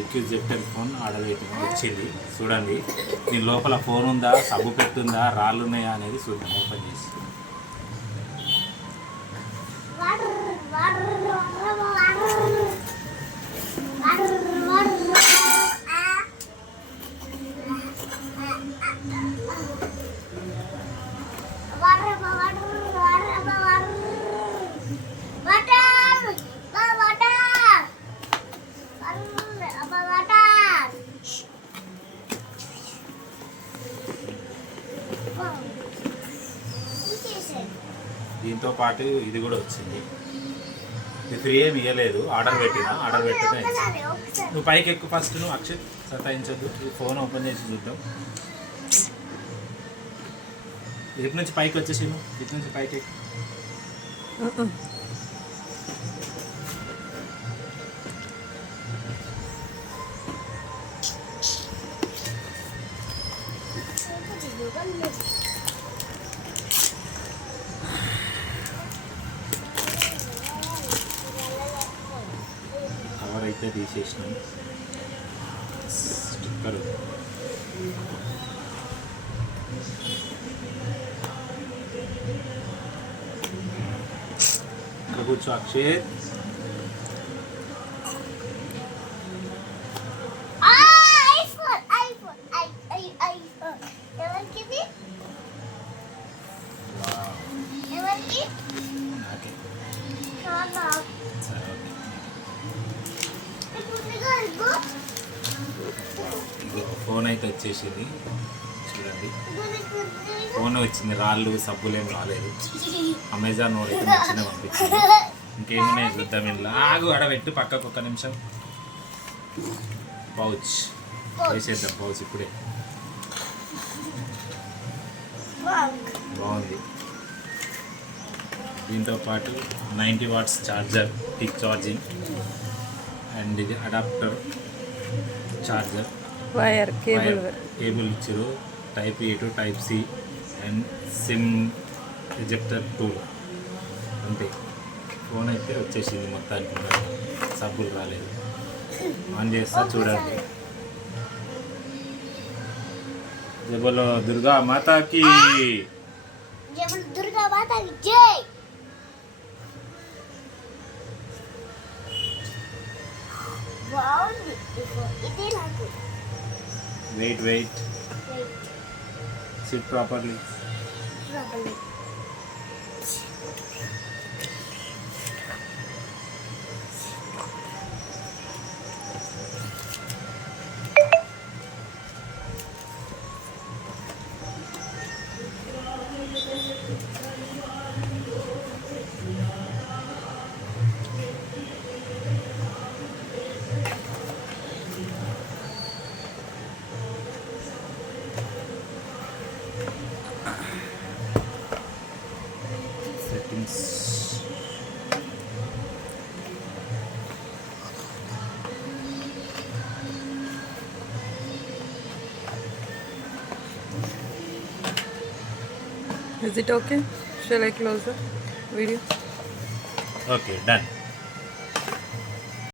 iQOO Z10 phone order వచ్చింది. చూడండి దీని లోపల ఫోన్ ఉందా, సబ్బు పెట్టుందా, రాళ్ళు ఉన్నాయా అనేది చూద్దాం ఓపెన్ చేసి. దీంతో పాటు ఇది కూడా వచ్చింది. ఇది ఫ్రీ ఏమి ఇవ్వలేదు, ఆర్డర్ పెట్టితే నువ్వు పైకి ఎక్కువ ఫస్ట్. నువ్వు అక్షయ్ సతాయించద్దు. ఈ ఫోన్ ఓపెన్ చేసి చూద్దాం. ఇటు నుంచి పైకి వచ్చేసి ఇటు నుంచి పైకి కవర్ అయితే తీసేసినాం. స్టిక్కర్ ఇక్కడ కూర్చో అక్షయ్. ఫోన్ అయితే వచ్చేసింది చూడండి. ఫోన్ వచ్చింది, రాళ్ళు సబ్బులు ఏం రాలేదు. అమెజాన్ వాడు అయితే నచ్చిన పంపించింది. ఇంకేమున్నాయి చూద్దాం. ఇంట్లో ఆడబెట్టు పక్కకు ఒక్క నిమిషం. పౌచ్ వేసేద్దాం. పౌచ్ ఇప్పుడే బాగుంది. దీంతో పాటు 90 వాట్స్ ఛార్జర్, టిక్ ఛార్జింగ్, అండ్ ఇది అడాప్టర్ ఛార్జర్, వైర్ కేబుల్ ఇచ్చారు. Type A to type C and SIM ejector tool. అంతే. ఫోన్ అయితే వచ్చేసింది మొత్తానికి. సబ్బులు రాలేదు. ఆన్ చేస్తా చూడండి. జబలో దుర్గా మాతాకి జై. Wait. Sit properly. Settings. Is it okay? Shall I close the video? Okay, done.